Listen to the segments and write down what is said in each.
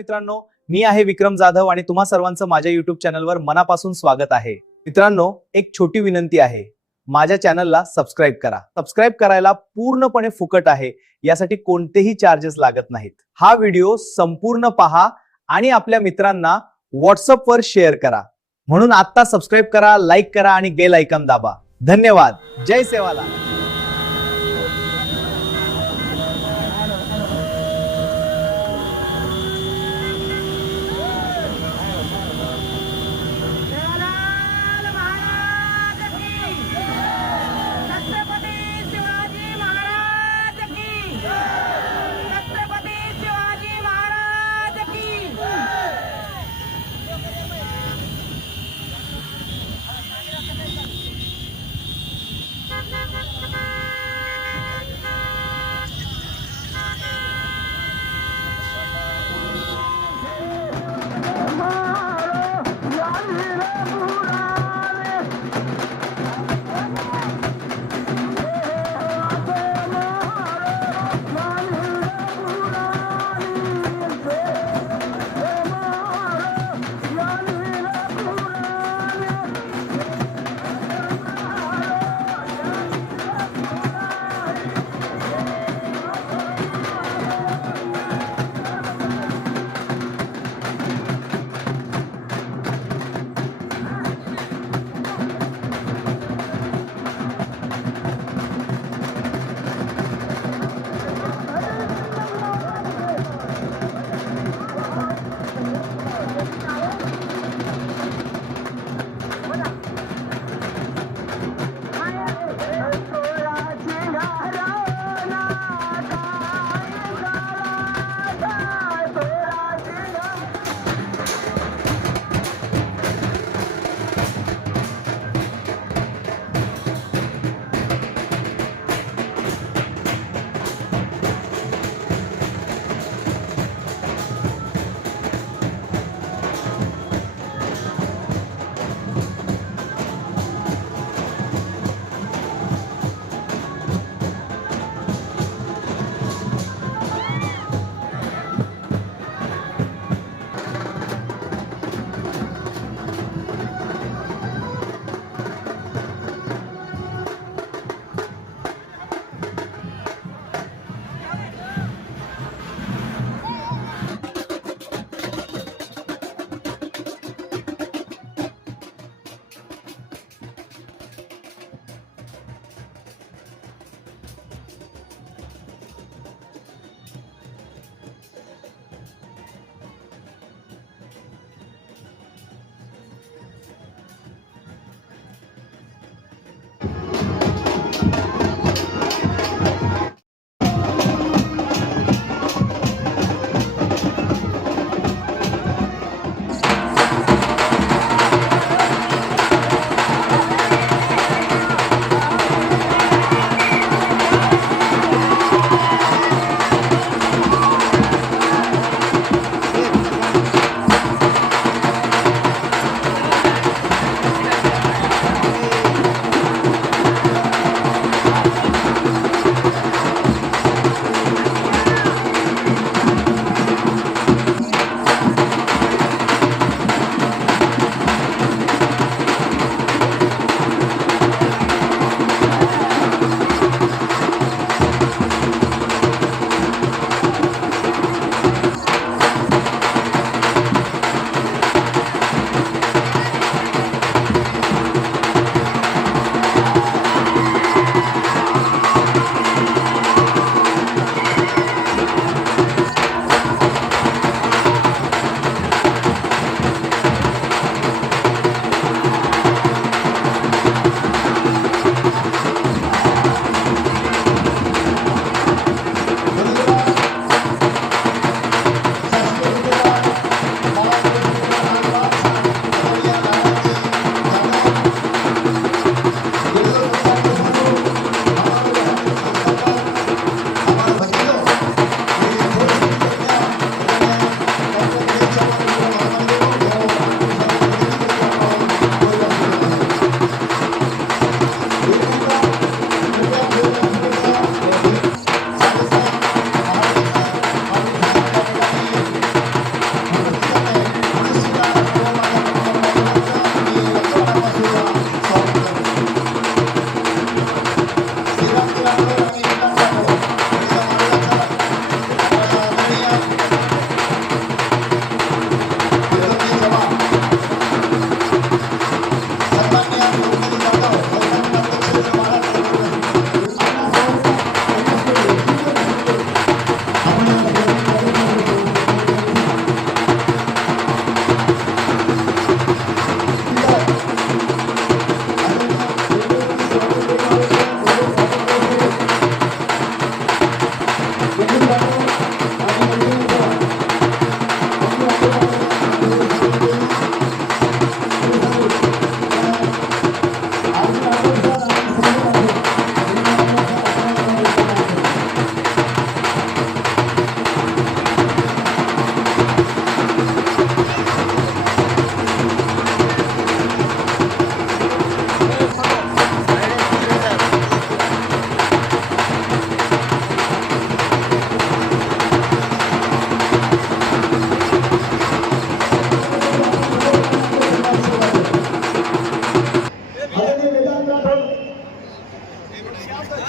मित्रांनो, मी आहे विक्रम जाधव आणि तुम्हा सर्वांचं माझ्या YouTube चॅनलवर मनापासून स्वागत आहे। मित्रांनो, एक छोटी विनंती आहे, माझ्या चॅनलला सबस्क्राइब करा। सबस्क्राइब करायला पूर्णपणे फुकट आहे, यासाठी कोणतेही चार्जेस लागत नाहीत। हा व्हिडिओ संपूर्ण पहा आणि आपल्या मित्रांना WhatsApp वर शेअर करा। म्हणून आता सबस्क्राइब करा, लाईक करा आणि बेल आयकॉन दाबा। धन्यवाद। जय सेवालाल।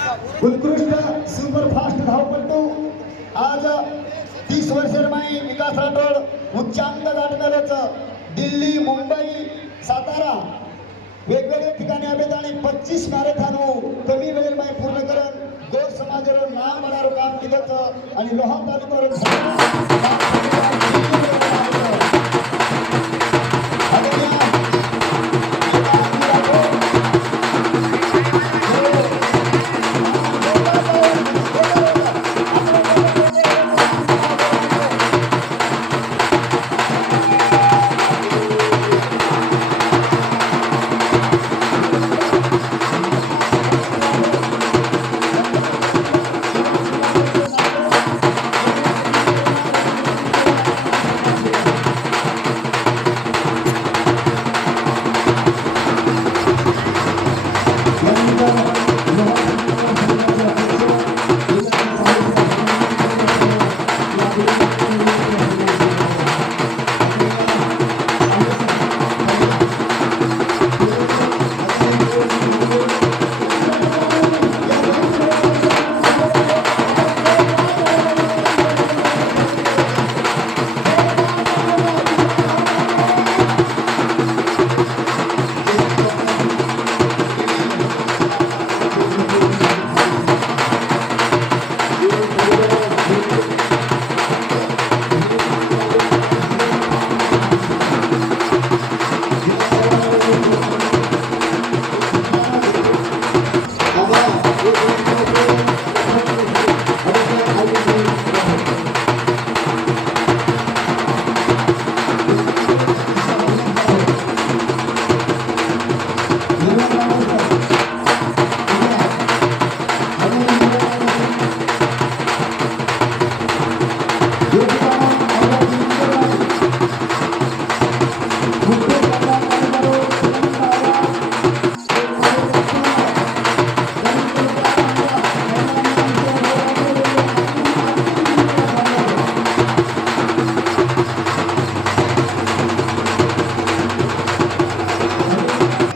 उत्कृष्ट सुपरफास्ट धावपटू आज 30 वर्षांमाई विकास राठोड उच्चांक गाठणाऱ्याचं दिल्ली मुंबई सातारा वेगवेगळ्या ठिकाणी आवेत आणि 25 मॅरेथॉन कमी वेळेत माई पूर्ण करून गोर समाजावर नाम बनार काम केलं आणि लोहा तालुक्यावर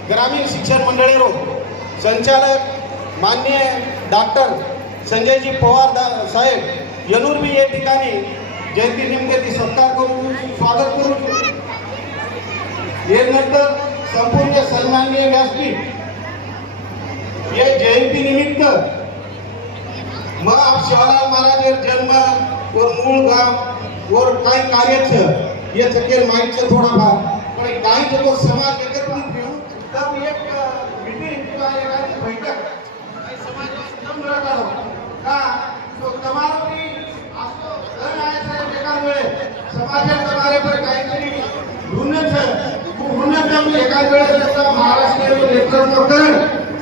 ग्रामीण शिक्षण मंडळेरो संचालक माननीय डॉक्टर संजयजी पवार साहेब यनुर्बी या ठिकाणी जयंती निमित्त सत्कार करून स्वागत करून यानंतर संपूर्ण सन्माननीय व्यासपीठ ये जयंती निमित्त मग आप शिवलाल महाराज जन्म और मूळ गाव और काही कार्य ये सकेल माहिती थोडाफार पण काही जो समाज एकत्रित घेऊन तब एक मीटिंग किंवा एखादी बैठक समाज जम रहा का तो તમારો भी આખો ઘર આયા છે એકા વેળે સમાજે તમારે પર કાંઈતરી ઋણ છે ઋણ તમે એકા વેળે જતા મહારાષ્ટ્રનું નેતૃત્વ કરે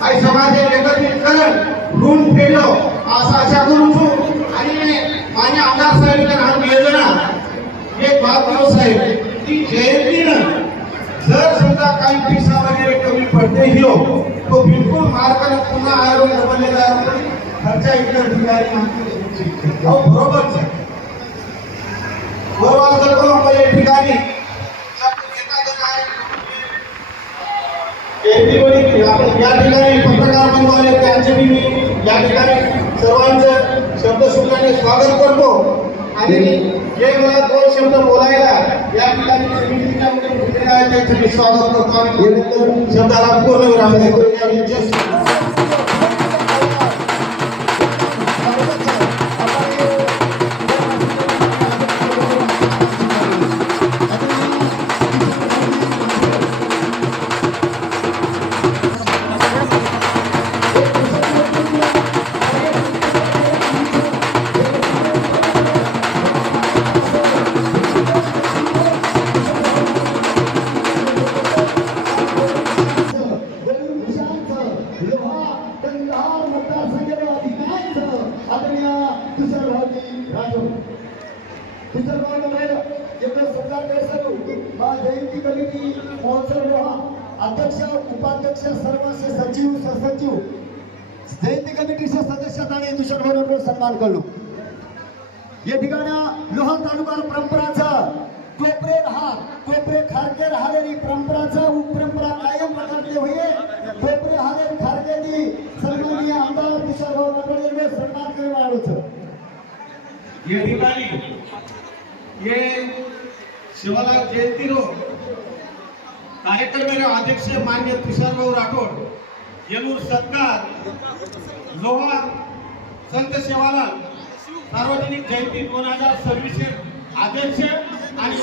આ સમાજે એકત્રિત કરે ઋણ फेडलो असं आशा करू છું आणि मान्य आमदार साहेबांना हा नियोजना एक बात दिवस साहेब की जयंतीनं जर समजा काही पैसा वगैरे कमी पडते हो तो बिलकुल मार्गाने पुन्हा आयोजन बनलेला आहे खर्चा इतर ठिकाणी बरोबर जर करून या ठिकाणी या ठिकाणी पत्रकार बंधू आले त्यांचे मी या ठिकाणी सर्वांचं शब्दशुद्धाने स्वागत करतो आणि जे मला दोन शब्द बोलायला या ठिकाणी समितीच्या मध्ये स्वागत करतो आणि शब्दाला पूर्ण विराम देतो. जयंती कमिटी महोत्सव अध्यक्ष उपाध्यक्ष सर्व सचिव सहसचिव जयंती कमिटीच्या सदस्यांनी तुषार सन्मान करलो या ठिकाणी लोहा तालुका परंपराचा कोपरे खारके राहलेली परंपराचा उपरंपरा कायम राखते हुए कोपरे हारे खारकेनी सन्माननीय आमदार तुषारभाऊ राठोड यांनी सन्मान करून आलो ये ठिकाणी ये शिवालाल जयंती रो कार्यक्रम अध्यक्ष मान्य तुषारभाऊ राठोड येलूर सत्कार लोहा संत सेवालाल सार्वजनिक जयंती 2026 अध्यक्ष आणि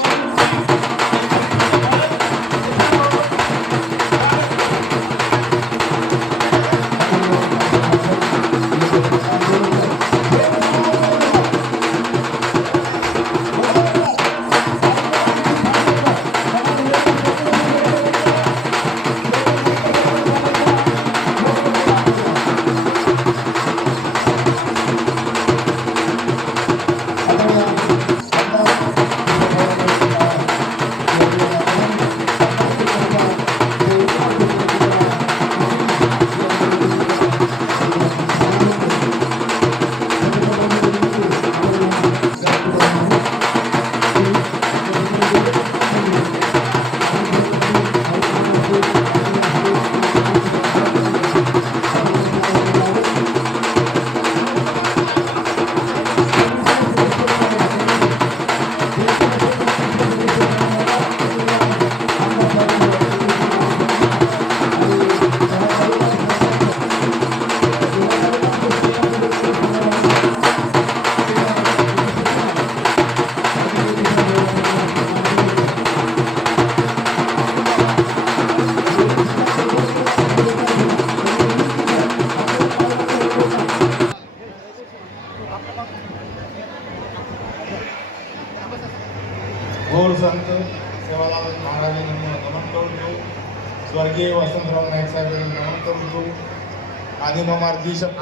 गौर संत सेवालाल महाराजांना नमन करतो. स्वर्गीय वसंतराव नाईक साहेबांना नमन करतो आणि मग मार्गी शब्द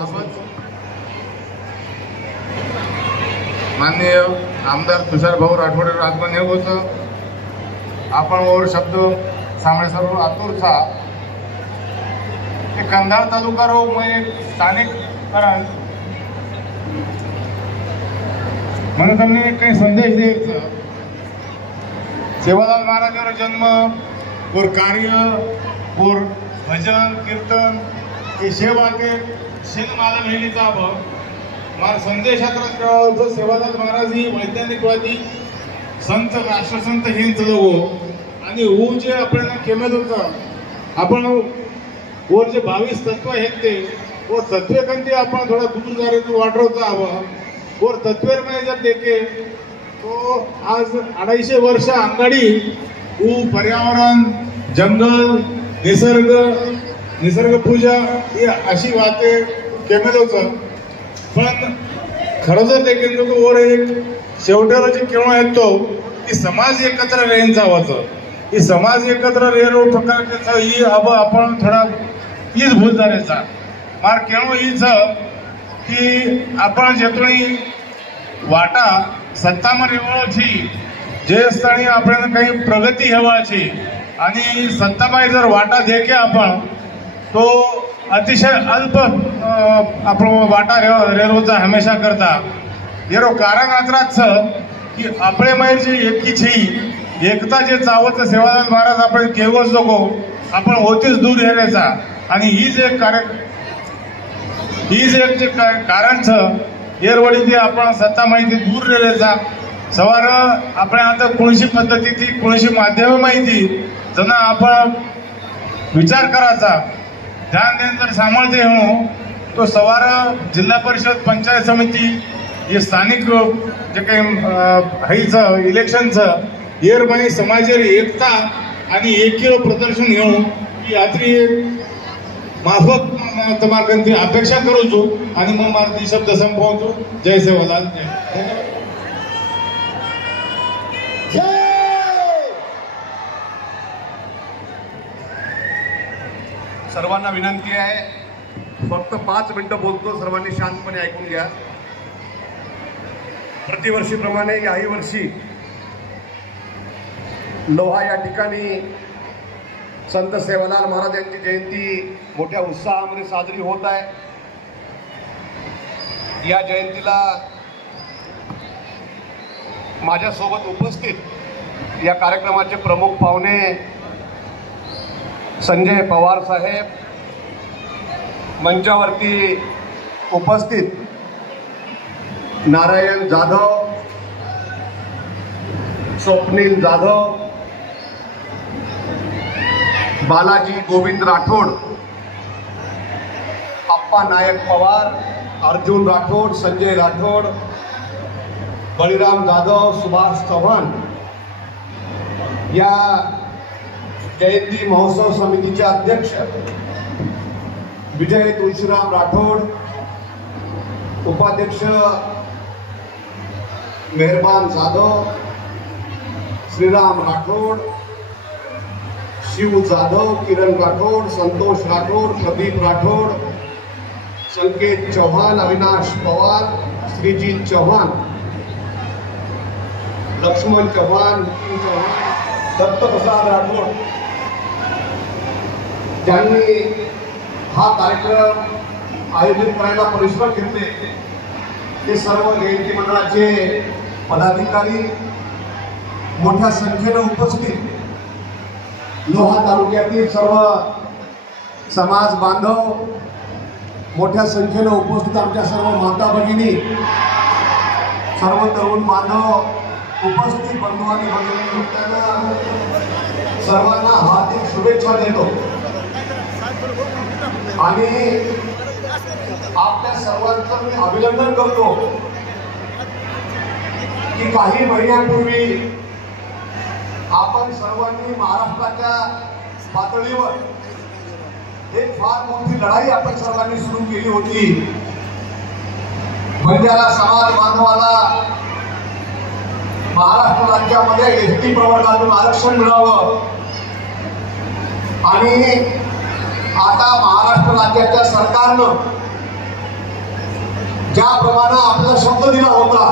माननीय आमदार तुषारभाऊ राठोड आगमन हे होतं. आपण वर शब्द सामने सर्व आतुरचा ते कंधार तालुका रो मग स्थानिक कारण મને તમને કંઈ સંદેશ દે सेवालाल महाराज जन्म और कार्य और भजन कीर्तन ये सेवा के शिलमाला मेहली ताब मार संदेशात सेवालाल महाराज ही वैज्ञानिकवादी संत राष्ट्रसंत हिंद लोगो आणि वो जे आपल्याला केमेल होतं आपण वर जे 22 तत्व आहेत ते वो तत्वेकंती आपण थोडा दूर जारे वाटवता हवं और तत्वेर में जब देखे तो आज 250 वर्ष अंगाडी पर्यावरण जंगल निसर्ग पूजा ही अशी वाते केमेल होतं. पण खरं जर देखील लोक वर एक शेवटेला केव्हा येतो की समाज एकत्र रेन जावाचं ही समाज एकत्र रेन प्रकारचा ही अब आपण थोडा हीच भूल जाण्याचा मार केव्हा हीच की आपण जेतोणी वाटा सत्तामध्ये येवळची जे स्थानी आपल्याला काही प्रगती हवाची आणि सत्ताबाई जर वाटा देखे आपण तो अतिशय अल्प आपण वाटा रेल्वेचा हमेशा करता येरो कारण आत्राच की आपले माहीर जी एकीची एकता जे चावत सेवालाल महाराज आपण केवच नको आपण होतीच दूर हेरायचा आणि हीच एक जे कारण येरवडी ते आपण सत्ता माहिती दूर रेलेचा सवार आपण आता कोणशी पद्धती ती कोणशी माध्यम माहिती जना आपण विचार करायचा ध्यान देऊन जर सांभाळते हो तो सवार जिल्हा परिषद पंचायत समिती हे स्थानिक जे काही हाईचं इलेक्शनचं येरमाई समाजाची एकता आणि एकीव प्रदर्शन घेऊन ही यात्री माफक तुम्हाला अपेक्षा करू आणि मग माझे शब्द संपवतो. जय सेवालाल सर्वांना विनंती आहे फक्त 5 मिनिटं बोलतो सर्वांनी शांतपणे ऐकून घ्या. प्रतिवर्षीप्रमाणे याही वर्षी लोहा या ठिकाणी संत सेवालाल महाराज यांची जयंती मोठ्या उत्साहामध्ये साजरी होत आहे. या जयंतीला माझ्यासोबत उपस्थित या कार्यक्रमाचे प्रमुख पाहुणे संजय पवार साहेब, मंचावरती उपस्थित नारायण जाधव, स्वप्नील जाधव, बालाजी गोविंद राठोड, अप्पा नायक पवार, अर्जुन राठोड, संजय राठोड, बळीराम जाधव, सुभाष चव्हाण या जयंती महोत्सव समितीचे अध्यक्ष विजय तुळशीराम राठोड, उपाध्यक्ष मेहरबान जाधव, श्रीराम राठोड, शिव जाधव, किरण राठोड, संतोष राठोड, प्रदीप राठोड, संकेत चव्हाण, अविनाश पवार, श्रीजीत चव्हाण, लक्ष्मण चव्हाण, नितीन चव्हाण, दत्तप्रसाद राठोड ज्यांनी हा कार्यक्रम आयोजित करायला परिश्रम घेतले ते सर्व जयंती मंडळाचे पदाधिकारी मोठ्या संख्येने उपस्थित, लोहा तालुक्यातील सर्व समाज बांधव मोठ्या संख्येने उपस्थित, आमच्या सर्व माता भगिनी, सर्व तरुण बांधव उपस्थित, बंधू आणि भगिनी, सर्वांना हार्दिक शुभेच्छा देतो आणि आपल्या सर्वांचं मी अभिनंदन करतो की काही महिन्यांपूर्वी आपण सर्वांनी महाराष्ट्राच्या पातळीवर एक फार मोठी लढाई आपण सर्वांनी सुरू केली होती. बंजारा समाज बांधवाला महाराष्ट्र राज्यामध्ये एसटी प्रवर्गातून आरक्षण मिळावं आणि आता महाराष्ट्र राज्याच्या सरकारनं ज्याप्रमाणे आपला शब्द दिला होता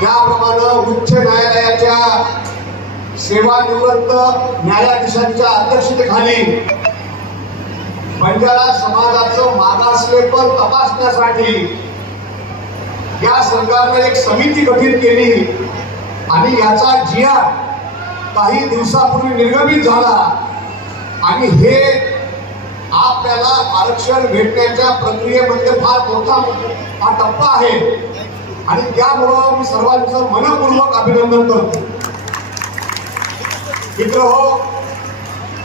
त्याप्रमाणे उच्च न्यायालयाच्या सेवानिवृत्त न्यायाधीशांच्या अध्यक्षतेखाली बंजारा समाजाचं मागासलेपण तपासण्यासाठी या सरकारने एक समिती गठीत केली आणि याचा जिया काही दिवसापूर्वी निर्गमित झाला आणि हे आपल्याला आरक्षण भेटण्याच्या प्रक्रियेमध्ये फार मोठा हा टप्पा आहे आणि त्यामुळं मी सर्वांचं मनपूर्वक अभिनंदन करतो. मित्रहो,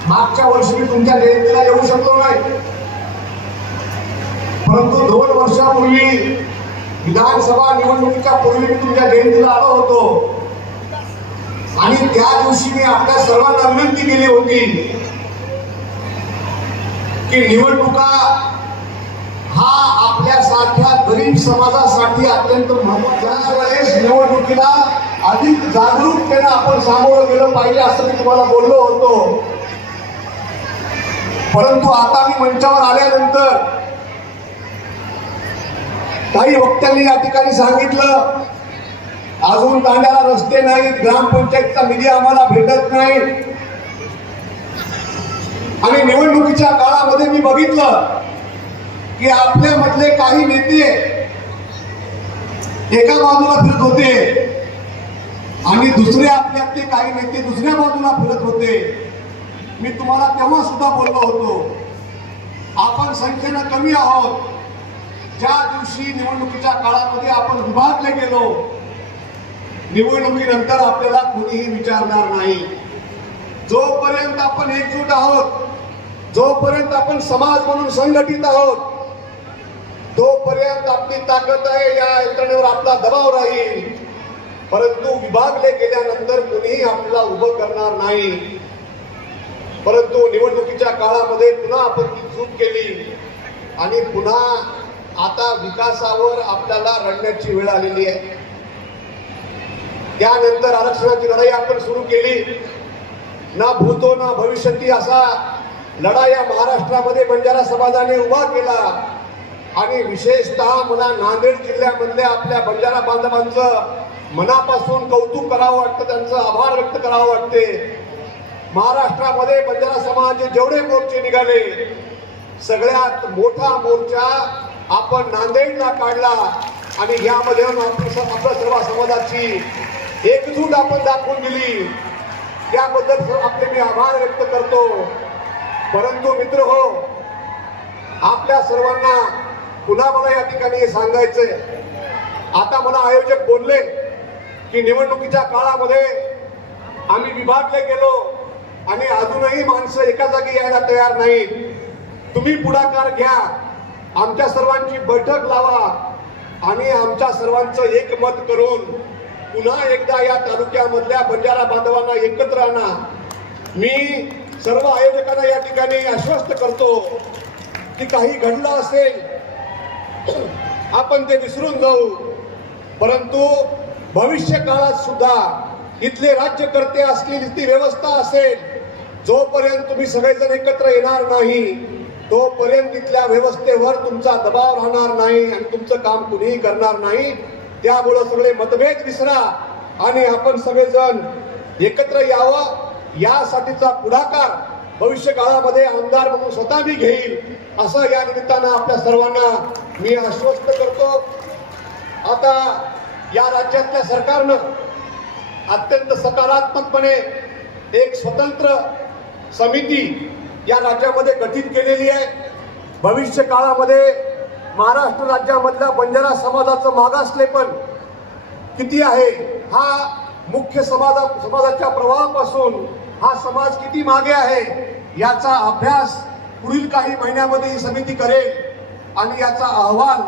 मागच्या वर्षी मी तुमच्या जयंतीला येऊ शकलो नाही, परंतु 2 वर्षापूर्वी विधानसभा निवडणुकीच्या पूर्वी मी तुमच्या जयंतीला आलो होतो आणि त्या दिवशी मी आपल्या सर्वांना विनंती केली होती की निवडणुका हा आपल्यासारख्या गरीब समाजासाठी अत्यंत महत्त्वाच्या वेळेस निवडणुकीला अधिक जागरूकतेने आपण सामोरं गेलं पाहिजे असं मी तुम्हाला बोललो होतो. परंतु आता मी मंचावर आल्यानंतर काही वक्त्यांनी या ठिकाणी सांगितलं अजून तांड्याला रस्ते नाहीत, ग्रामपंचायतचा निधी आम्हाला भेटत नाही आणि निवडणुकीच्या काळामध्ये मी बघितलं की आपल्यामधले काही नेते एका बाजूला फिरत होते आणि दुसरे आपल्यातले काही नेते दुसऱ्या बाजूला फिरत होते. मी तुम्हाला तेव्हा सुद्धा बोललो होतो आपण संख्येनं कमी आहोत. ज्या दिवशी निवडणुकीच्या काळामध्ये आपण विभागले गेलो निवडणुकीनंतर आपल्याला कोणीही विचारणार नाही. जोपर्यंत आपण एकजूट आहोत, जोपर्यंत आपण समाज म्हणून संघटित आहोत तोपर्यंत आपली ताकद आहे, या यंत्रणेवर आपला दबाव राहील. परंतु विभागले गेल्यानंतर कोणीही आपल्याला उभं करणार नाही. परंतु निवडणुकीच्या काळामध्ये पुन्हा आपण ती चूक केली आणि पुन्हा आता विकासावर आपल्याला लढण्याची वेळ आलेली आहे. त्यानंतर आरक्षणाची लढाई आपण सुरू केली. ना भूतो ना भविष्यती असा लढा या महाराष्ट्रामध्ये बंजारा समाजाने उभा केला आणि विशेषतः मला नांदेड जिल्ह्यामधल्या आपल्या बंजारा बांधवांचं मनापासून कौतुक करावं वाटतं, त्यांचं आभार व्यक्त करावं वाटते. महाराष्ट्रामध्ये बंजारा समाजाचे जेवढे मोर्चे निघाले सगळ्यात मोठा मोर्चा आपण नांदेडला काढला आणि यामध्ये आपल्या सर्व समाजाची एकजूट आपण दाखवून दिली, त्याबद्दल आपले मी आभार व्यक्त करतो. परंतु मित्र हो, आपल्या सर्वांना पुन्हा मला या ठिकाणी हे सांगायचंय. आता मला आयोजक बोलले की निवडणुकीच्या काळामध्ये आम्ही विभागले गेलो आणि अजूनही माणसं एका जागी यायला तयार नाहीत. तुम्ही पुढाकार घ्या, आमच्या सर्वांची बैठक लावा आणि आमच्या सर्वांचं एकमत करून पुन्हा एकदा या तालुक्यामधल्या बंजारा बांधवांना एकत्र आणा. मी सर्व आयोजकांना या ठिकाणी आश्वस्त करतो की काही घडलं असेल आपण ते विसरून जाऊ, परंतु भविष्य काळात सुद्धा इथले राज्यकर्ते असतील, इथली व्यवस्था असेल, जोपर्यंत तुम्ही सगळेजण एकत्र येणार नाही तोपर्यंत इथल्या व्यवस्थेवर तुमचा दबाव राहणार नाही आणि तुमचं काम कुणीही करणार नाही. त्यामुळं सगळे मतभेद विसरा आणि आपण सगळेजण एकत्र यावं. यासाठीचा पुढाकार भविष्य काळामध्ये आमदार म्हणून स्वतः मी घेईल असं या निमित्तानं आपल्या सर्वांना मी आश्वस्त करतो. आता या राज्यातल्या सरकारनं अत्यंत सकारात्मकपणे एक स्वतंत्र समिती या राज्यामध्ये गठीत केलेली आहे. भविष्य काळामध्ये महाराष्ट्र राज्यामधल्या बंजारा समाजाचं मागासलेपण किती आहे, हा मुख्य समाजाच्या प्रवाहापासून हा समाज किती मागे आहे याचा अभ्यास पुढील काही महिन्यामध्ये ही समिती करेल आणि याचा अहवाल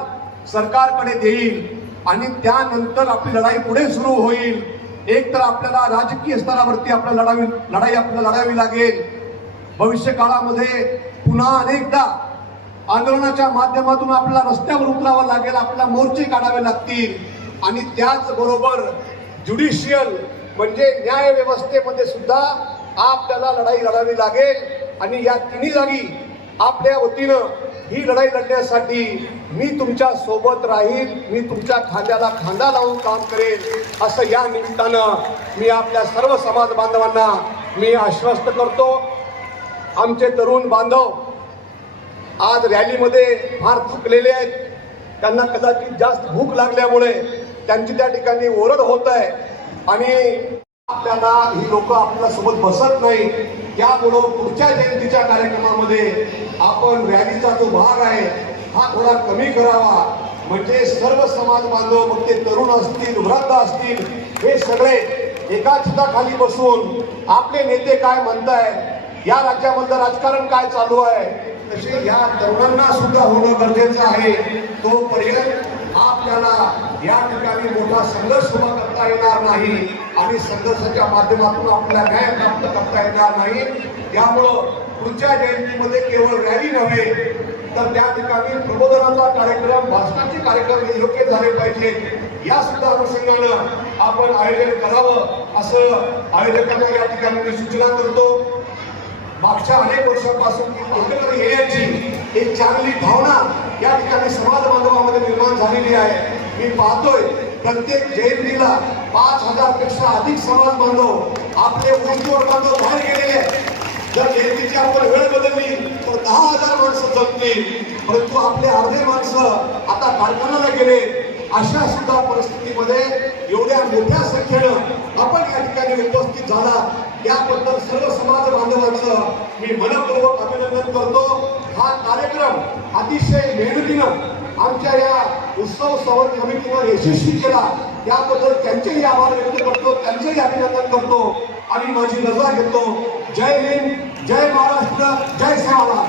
सरकारकडे देईल आणि त्यानंतर आपली लढाई पुढे सुरू होईल. एक तर आपल्याला राजकीय स्तरावरती लढाई आपल्याला लढावी लागेल. भविष्य काळामध्ये पुन्हा अनेकदा आंदोलनाच्या माध्यमातून आपल्याला रस्त्यावर उतरावं लागेल, आपल्याला मोर्चे काढावे लागतील आणि त्याचबरोबर ज्युडिशियल म्हणजे न्याय व्यवस्थेमध्ये सुद्धा आपल्याला लढाई लढावी लागेल आणि या तिन्ही जागी आपल्या वतीनं ही लढाई लढण्यासाठी मी तुमच्या सोबत राहील, मी तुमच्या खांद्याला खांदा लावून काम करेल असं या निमित्तानं मी आपल्या सर्व समाज बांधवांना मी आश्वस्त करतो. आमचे तरुण बांधव आज रॅलीमध्ये फार थकलेले आहेत, त्यांना कदाचित जास्त भूक लागल्यामुळे त्यांची त्या ठिकाणी ओरड होत आहे आणि आपल्याला ही लोक आपल्या सोबत बसत नाही. त्यामुळं पुढच्या जयंतीच्या कार्यक्रमामध्ये आपण रॅलीचा जो भाग आहे हा थोडा कमी करावा, म्हणजे सर्व समाज बांधव मग ते तरुण असतील, वृद्ध असतील, हे सगळे एका छताखाली बसून आपले नेते काय म्हणतायत, या राज्यामधलं राजकारण काय चालू आहे, तसे या तरुणांना सुद्धा होणं गरजेचं आहे. तोपर्यंत आपल्याला या ठिकाणी मोठा संघर्ष उभा करता येणार नाही आणि संघर्षाच्या माध्यमातून आपल्याला न्याय प्राप्त करता येणार नाही. त्यामुळं पुढच्या जयंतीमध्ये केवळ रॅली नव्हे तर त्या ठिकाणी प्रबोधनाचा कार्यक्रम, भाषणाचे कार्यक्रम हे योग्य झाले पाहिजेत. या सुद्धा अनुषंगानं आपण आयोजन करावं असं आयोजकांना या ठिकाणी मी सूचना करतो. मागच्या अनेक वर्षांपासून एकत्र येण्याची एक चांगली भावना या ठिकाणी समाज बांधवामध्ये निर्माण झालेली आहे. मी पाहतोय प्रत्येक जयंतीला 5,000 पेक्षा अधिक समाज बांधव आपले ऊसतोड बांधव बाहेर गेलेले आहेत. जर जयंतीची आपण वेळ बदलली तर 10,000 माणसं जमतील, परंतु आपले अर्धे माणसं आता कारखान्याला गेले. अशा सुद्धा परिस्थितीमध्ये एवढ्या मोठ्या संख्येनं आपण या ठिकाणी उपस्थित झाला याबद्दल सर्व समाज बांधवांचं मी मनपूर्वक अभिनंदन करतो. हा कार्यक्रम अतिशय मेहनतीनं आमच्या या उत्सव सवड कमिटीनं यशस्वी केला, त्याबद्दल त्यांचेही आभार व्यक्त करतो, त्यांचेही अभिनंदन करतो आणि माझी रजा घेतो. जय हिंद, जय महाराष्ट्र, जय सेवालाल.